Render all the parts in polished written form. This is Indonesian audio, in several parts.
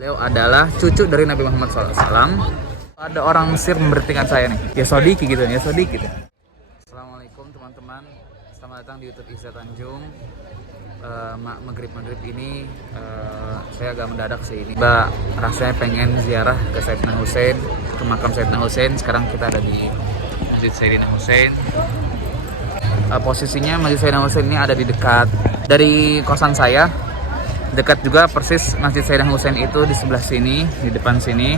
Beliau adalah cucu dari Nabi Muhammad SAW. Ada orang Mesir memberhentikan saya nih, ya Sodiki gitu, ya Sodiki gitu. Assalamualaikum teman-teman, selamat datang di YouTube Izzat Tanjung. Maghrib ini saya agak mendadak sih ini. Rasanya pengen ziarah ke Sayyidina Husain, ke makam Sayyidina Husain. Sekarang kita ada di Masjid Sayyidina Husain. Posisinya Masjid Sayyidina Husain ini ada di dekat dari kosan saya. Dekat juga persis Masjid Sayyidina Husain itu di sebelah sini, di depan sini.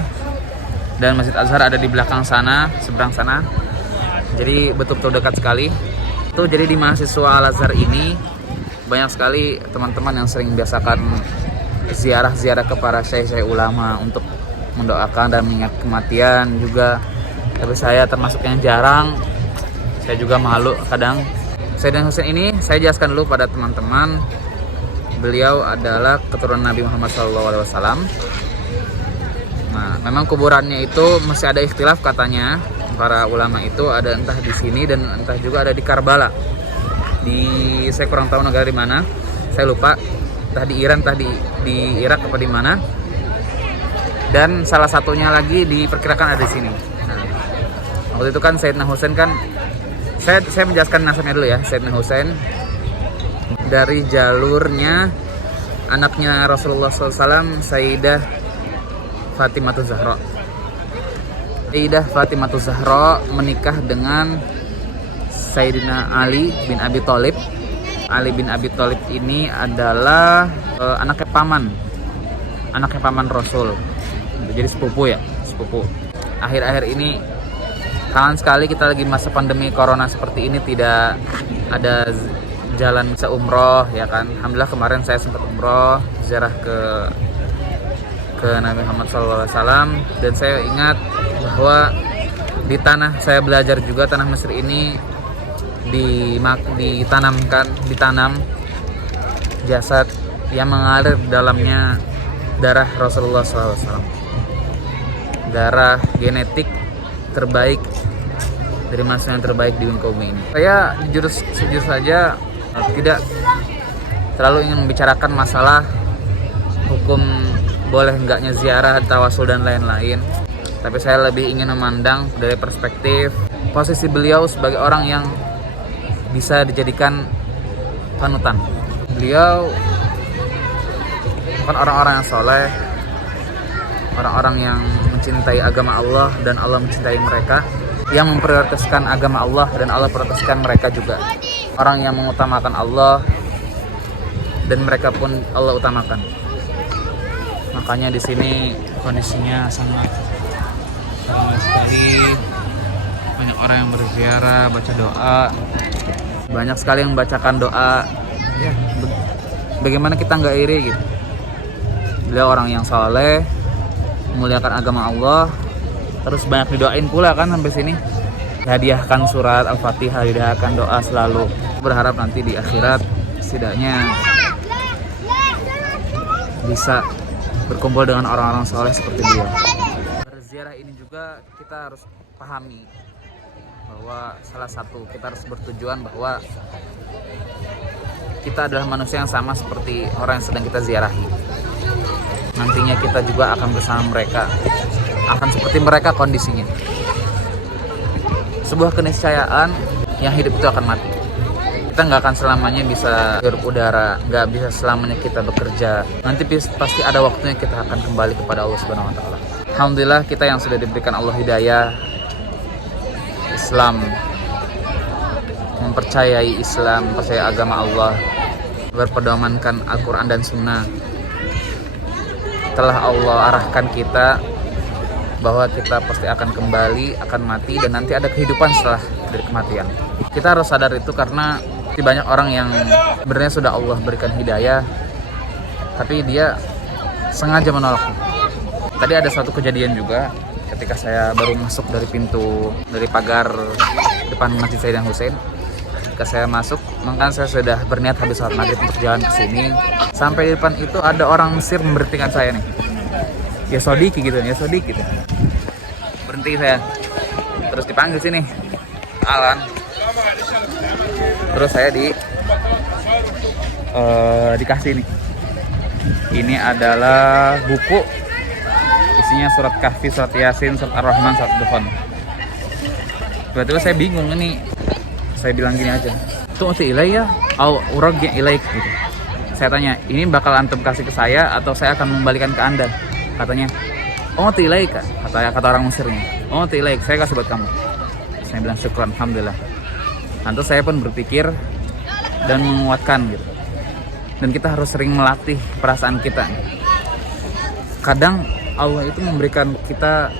Dan Masjid Azhar ada di belakang sana, seberang sana. Jadi betul-betul dekat sekali. Itu jadi di mahasiswa Al-Azhar ini banyak sekali teman-teman yang sering biasakan ziarah-ziarah ke para syekh-syekh ulama untuk mendoakan dan mengingat kematian juga. Tapi saya termasuk yang jarang. Saya juga malu kadang. Sayyidina Husain ini saya jelaskan dulu pada teman-teman. Beliau adalah keturunan Nabi Muhammad SAW. Nah, memang kuburannya itu masih ada ikhtilaf katanya. Para ulama itu ada entah di sini dan entah juga ada di Karbala. Saya kurang tahu negara di mana. Saya lupa. Entah di Iran, entah di Irak apa di mana. Dan salah satunya lagi diperkirakan ada di sini. Nah, waktu itu kan Sayyidina Husain kan saya menjelaskan nasabnya dulu ya. Sayyidina Husain dari jalurnya anaknya Rasulullah SAW, Sayyidah Fatimah Zahra. Sayyidah Fatimah Zahra menikah dengan Sayyidina Ali bin Abi Thalib. Ali bin Abi Thalib ini adalah anaknya paman Rasul. Jadi sepupu ya, sepupu. Akhir-akhir ini kangen sekali kita lagi masa pandemi corona seperti ini, tidak ada jalan bisa umroh ya kan. Alhamdulillah kemarin saya sempat umroh ziarah ke Nabi Muhammad SAW. Dan saya ingat bahwa di tanah saya belajar juga, tanah Mesir ini ditanam jasad yang mengalir dalamnya darah Rasulullah SAW, darah genetik terbaik dari manusia yang terbaik di muka bumi ini. Saya jujur saja tidak terlalu ingin membicarakan masalah hukum boleh enggaknya ziarah, tawasul dan lain-lain. Tapi saya lebih ingin memandang dari perspektif posisi beliau sebagai orang yang bisa dijadikan panutan. Beliau bukan orang-orang yang soleh, orang-orang yang mencintai agama Allah dan Allah mencintai mereka, yang memprioritaskan agama Allah dan Allah prioritaskan mereka juga. Orang yang mengutamakan Allah dan mereka pun Allah utamakan. Makanya di sini kondisinya sangat ramai sekali. Banyak orang yang berziarah, baca doa. Banyak sekali yang membacakan doa. Ya, bagaimana kita nggak iri gitu. Beliau orang yang saleh, memuliakan agama Allah. Terus banyak didoain pula kan sampai sini. Hadiahkan surat Al-Fatihah, hadiahkan doa selalu. Berharap nanti di akhirat setidaknya bisa berkumpul dengan orang-orang soleh seperti dia. Berziarah ini juga kita harus pahami bahwa salah satu kita harus bertujuan bahwa kita adalah manusia yang sama seperti orang yang sedang kita ziarahi. Nantinya kita juga akan bersama mereka, akan seperti mereka kondisinya. Sebuah keniscayaan yang hidup itu akan mati. Kita nggak akan selamanya bisa hirup udara, nggak bisa selamanya kita bekerja. Nanti pasti ada waktunya kita akan kembali kepada Allah Subhanahu Wa Taala. Alhamdulillah kita yang sudah diberikan Allah hidayah Islam, mempercayai Islam, mempercayai agama Allah, berpedomankan Al-Quran dan Sunnah. Telah Allah arahkan kita bahwa kita pasti akan kembali, akan mati, dan nanti ada kehidupan setelah dari kematian. Kita harus sadar itu karena banyak orang yang sebenarnya sudah Allah berikan hidayah, tapi dia sengaja menolak. Tadi ada satu kejadian juga ketika saya baru masuk dari pagar depan Masjid Sayyidina Husain. Ketika saya masuk, maka saya sudah berniat habis sholat maghrib untuk jalan ke sini. Sampai di depan itu ada orang Mesir memberhentikan saya nih. Ya Sodiki gitu. Berhenti saya. Terus dipanggil sini. Alan. Terus saya dikasih nih. Ini adalah buku isinya surat Kahfi, surat Yasin, surat Ar-Rahman, surat Dukhan. Tiba-tiba saya bingung ini. Saya bilang gini aja, tuh ilai ya, au urag ya ilaik gitu. Saya tanya, ini bakal antum kasih ke saya atau saya akan membalikan ke anda? Katanya, oh ilaik kak, kata orang Mesirnya. Oh ilaik, saya kasih buat kamu. Saya bilang syukran, alhamdulillah. Nanti saya pun berpikir dan menguatkan gitu. Dan kita harus sering melatih perasaan kita. Kadang Allah itu memberikan kita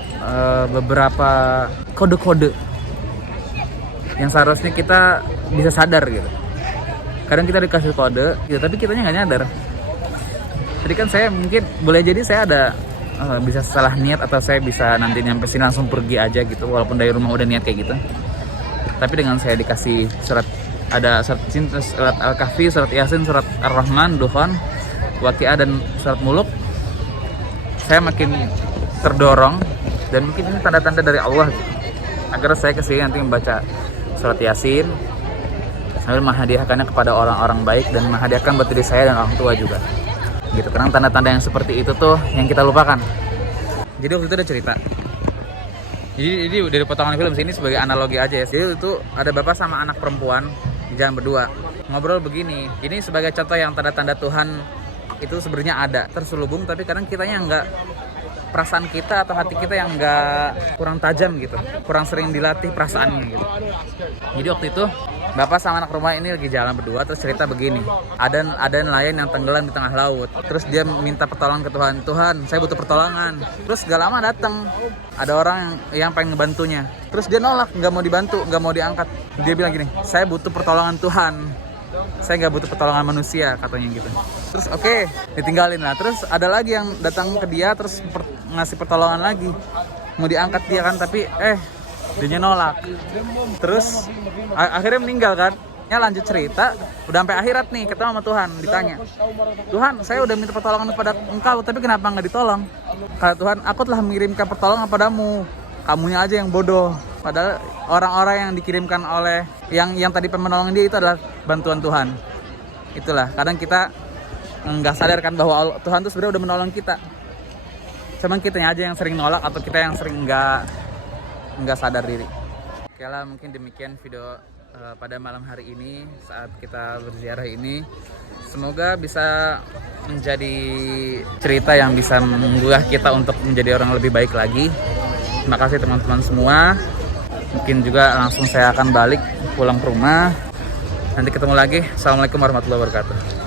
beberapa kode-kode yang seharusnya kita bisa sadar gitu. Kadang kita dikasih kode gitu, tapi kitanya nggak nyadar. Jadi kan saya mungkin boleh jadi saya ada bisa salah niat, atau saya bisa nanti nyampe sini langsung pergi aja gitu, walaupun dari rumah udah niat kayak gitu. Tapi dengan saya dikasih surat, ada surat cinta, surat Al-Kahfi, surat Yasin, surat Ar-Rahman, Dukhan, Waqiah, dan surat Muluk, saya makin terdorong, dan mungkin ini tanda-tanda dari Allah gitu, agar saya kesini nanti membaca surat Yasin sambil menghadiahkannya kepada orang-orang baik dan menghadiahkan buat diri saya dan orang tua juga gitu. Karena tanda-tanda yang seperti itu tuh yang kita lupakan. Jadi waktu itu ada cerita, jadi dari potongan film sini sebagai analogi aja ya. Jadi itu ada bapak sama anak perempuan di jalan berdua ngobrol begini. Ini sebagai contoh yang tanda-tanda Tuhan itu sebenarnya ada terselubung, tapi kadang kitanya enggak, perasaan kita atau hati kita yang enggak, kurang tajam gitu, kurang sering dilatih perasaannya gitu. Jadi waktu itu bapak sama anak rumah ini lagi jalan berdua, terus cerita begini, ada nelayan yang tenggelam di tengah laut, terus dia minta pertolongan ke Tuhan. Tuhan, saya butuh pertolongan. Terus gak lama datang ada orang yang pengen ngebantunya, terus dia nolak, nggak mau dibantu, nggak mau diangkat. Dia bilang gini, saya butuh pertolongan Tuhan, saya nggak butuh pertolongan manusia, katanya gitu. Terus oke, ditinggalin lah. Terus ada lagi yang datang ke dia, terus ngasih pertolongan lagi, mau diangkat dia kan, tapi dia nolak. Terus akhirnya meninggal kan. Ya lanjut cerita, udah sampai akhirat nih, ketemu sama Tuhan, ditanya, Tuhan, saya udah minta pertolongan kepada engkau, tapi kenapa nggak ditolong? Kata Tuhan, aku telah mengirimkan pertolongan padamu, kamunya aja yang bodoh. Padahal orang-orang yang dikirimkan oleh yang tadi menolong dia itu adalah bantuan Tuhan. Itulah, kadang kita nggak sadar kan bahwa Tuhan tuh sebenarnya udah menolong kita. Cuman kitanya aja yang sering nolak, atau kita yang sering nggak sadar diri. Oke lah, mungkin demikian video pada malam hari ini saat kita berziarah ini. Semoga bisa menjadi cerita yang bisa menggugah kita untuk menjadi orang lebih baik lagi. Terima kasih teman-teman semua. Mungkin juga langsung saya akan balik pulang ke rumah. Nanti ketemu lagi. Assalamualaikum warahmatullahi wabarakatuh.